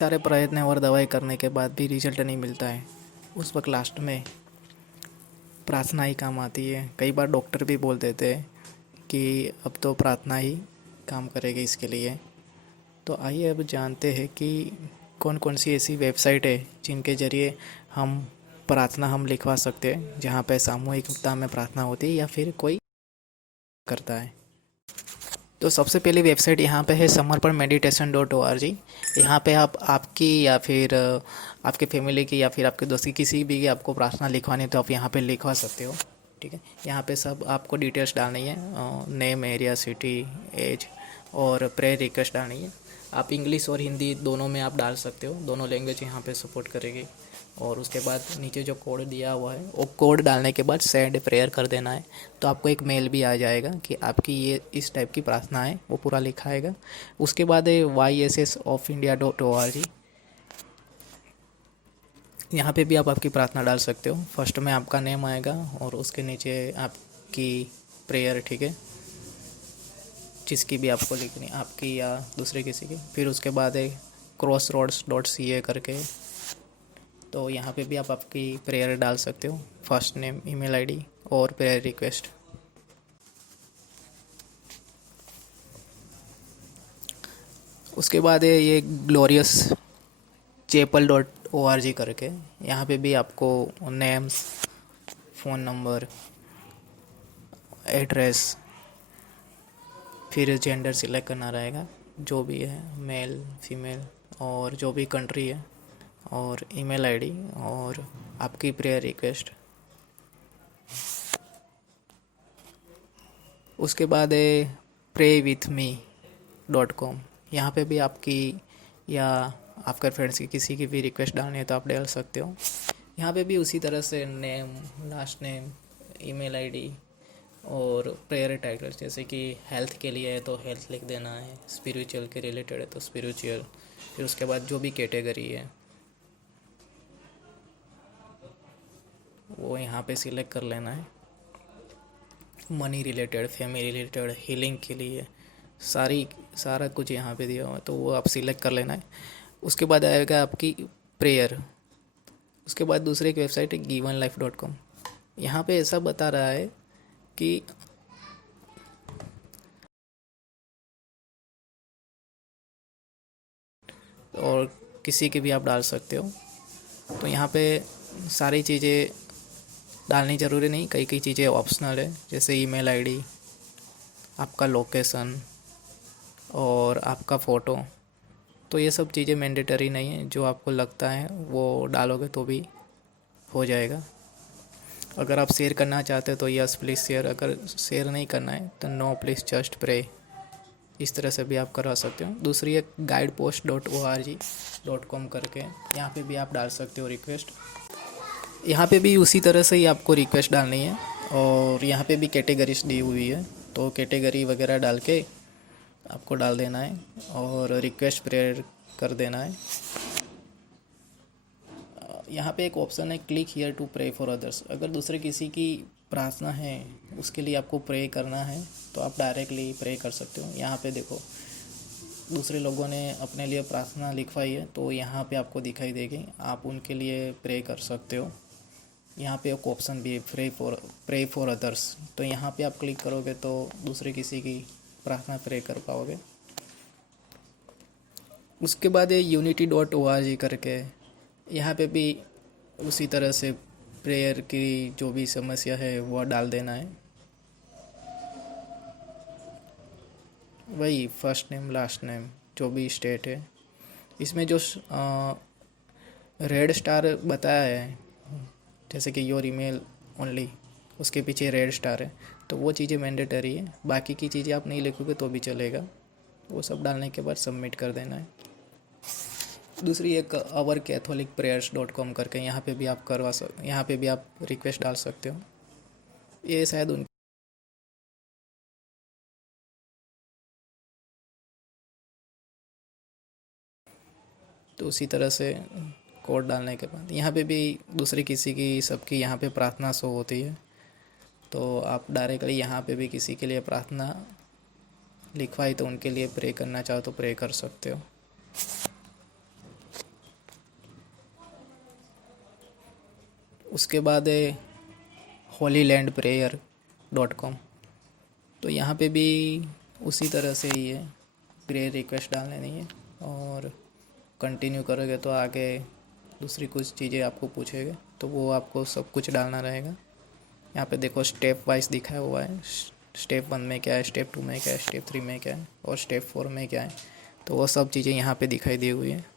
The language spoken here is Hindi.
सारे प्रयत्न और दवाई करने के बाद भी रिजल्ट नहीं मिलता है। उस वक्त लास्ट में प्रार्थना ही काम आती है। कई बार डॉक्टर भी बोल देते हैं कि अब तो प्रार्थना ही काम करेगी इसके लिए। तो आइए अब जानते हैं कि कौन कौन सी ऐसी वेबसाइट है जिनके ज़रिए हम प्रार्थना हम लिखवा सकते हैं, जहाँ पे सामूहिकता में प्रार्थना होती है या फिर कोई करता है। तो सबसे पहली वेबसाइट यहाँ पे है samarpan.meditation.org। यहाँ पे आप आपकी या फिर आपके फैमिली की या फिर आपके दोस्त की किसी भी की आपको प्रार्थना लिखवानी है तो आप यहाँ पे लिखवा सकते हो। ठीक है, यहाँ पे सब आपको डिटेल्स डालनी है, नेम, एरिया, सिटी, एज और प्रेयर रिक्वेस्ट डालनी है। आप इंग्लिश और हिंदी दोनों में आप डाल सकते हो, दोनों लैंग्वेज यहाँ पे सपोर्ट करेगी। और उसके बाद नीचे जो कोड दिया हुआ है वो कोड डालने के बाद सेंड प्रेयर कर देना है। तो आपको एक मेल भी आ जाएगा कि आपकी ये इस टाइप की प्रार्थना है, वो पूरा लिखा आएगा। उसके बाद है YSSOfIndia.org। यहाँ पे भी आप आपकी प्रार्थना डाल सकते हो। फर्स्ट में आपका नेम आएगा और उसके नीचे आपकी प्रेयर, ठीक है, जिसकी भी आपको लिखनी, आपकी या दूसरे किसी की। फिर उसके बाद है crossroads.ca करके, तो यहाँ पे भी आप आपकी प्रेयर डाल सकते हो, फर्स्ट नेम, ईमेल आईडी और प्रेयर रिक्वेस्ट। उसके बाद है ये ग्लोरियस chapel.org करके, यहाँ पे भी आपको नेम्स, फ़ोन नंबर, एड्रेस, फिर जेंडर सिलेक्ट करना रहेगा, जो भी है, मेल, फीमेल, और जो भी कंट्री है, और ईमेल आईडी और आपकी प्रेयर रिक्वेस्ट। उसके बाद है praywithme.com। यहाँ पे भी आपकी या आपके फ्रेंड्स की किसी की भी रिक्वेस्ट डालनी है तो आप डाल सकते हो। यहाँ पे भी उसी तरह से name, last name, email ID और प्रेयर टाइटल, जैसे कि हेल्थ के लिए है तो हेल्थ लिख देना है, स्पिरिचुअल के रिलेटेड है तो स्पिरिचुअल। फिर उसके बाद जो भी कैटेगरी है वो यहाँ पे सिलेक्ट कर लेना है। Money related, family related, healing के लिए सारा कुछ यहाँ पे दिया हुआ है, तो वो आप सिलेक्ट कर लेना है। उसके बाद आएगा आपकी प्रेयर। उसके बाद दूसरी एक वेबसाइट है givenlife.com। यहाँ पे ऐसा बता रहा है कि और किसी के भी आप डाल सकते हो। तो यहाँ पे सारी चीज़ें डालनी ज़रूरी नहीं, कई कई चीज़ें ऑप्शनल है, जैसे ईमेल आईडी, आपका लोकेशन और आपका फ़ोटो। तो ये सब चीज़ें मैंडेटरी नहीं है, जो आपको लगता है वो डालोगे तो भी हो जाएगा। अगर आप शेयर करना चाहते हो तो यस प्लीज़ शेयर, अगर शेयर नहीं करना है तो नो प्लीज़ जस्ट प्रे। इस तरह से भी आप करवा सकते हो। दूसरी एक guidepost.org.com करके, यहाँ पे भी आप डाल सकते हो रिक्वेस्ट। यहाँ पे भी उसी तरह से ही आपको रिक्वेस्ट डालनी है और यहाँ पे भी कैटेगरीज दी हुई है, तो कैटेगरी वगैरह डाल के आपको डाल देना है और रिक्वेस्ट प्रेयर कर देना है। यहाँ पे एक ऑप्शन है click here to pray for others. अगर दूसरे किसी की प्रार्थना है, उसके लिए आपको प्रे करना है तो आप डायरेक्टली प्रे कर सकते हो। यहाँ पे देखो, दूसरे लोगों ने अपने लिए प्रार्थना लिखवाई है तो यहाँ पे आपको दिखाई देगी, आप उनके लिए प्रे कर सकते हो। यहाँ पे एक ऑप्शन भी है प्रे फॉर अदर्स, तो यहाँ पे आप क्लिक करोगे तो दूसरे किसी की प्रार्थना प्रे कर पाओगे। उसके बाद ये unity.org करके, यहाँ पे भी उसी तरह से प्रेयर की जो भी समस्या है वो डाल देना है, वही फर्स्ट नेम, लास्ट नेम, जो भी स्टेट है। इसमें जो रेड स्टार बताया है, जैसे कि योर ईमेल ओनली, उसके पीछे रेड स्टार है, तो वो चीज़ें मैंडेटरी है। बाकी की चीज़ें आप नहीं लिखोगे तो भी चलेगा। वो सब डालने के बाद सबमिट कर देना है। दूसरी एक ourcatholicprayers.com करके, यहाँ पे भी आप यहाँ पे भी आप रिक्वेस्ट डाल सकते हो। ये शायद उन तो उसी तरह से कोड डालने के बाद यहाँ पे भी दूसरी किसी की, सबकी यहाँ पे प्रार्थना शो होती है, तो आप डायरेक्टली यहाँ पे भी किसी के लिए प्रार्थना लिखवाई तो उनके लिए प्रे करना चाहो तो प्रे कर सकते हो। उसके बाद है holylandprayer.com। तो यहाँ पे भी उसी तरह से ही है, प्रेयर रिक्वेस्ट डालने नहीं है, और कंटिन्यू करोगे तो आगे दूसरी कुछ चीज़ें आपको पूछेगा, तो वो आपको सब कुछ डालना रहेगा। यहाँ पे देखो स्टेप वाइज दिखाया हुआ है, स्टेप 1 में क्या है, स्टेप 2 में क्या है, स्टेप 3 में क्या है और स्टेप 4 में क्या है। तो वो सब चीज़ें यहाँ पे दिखाई दी हुई है।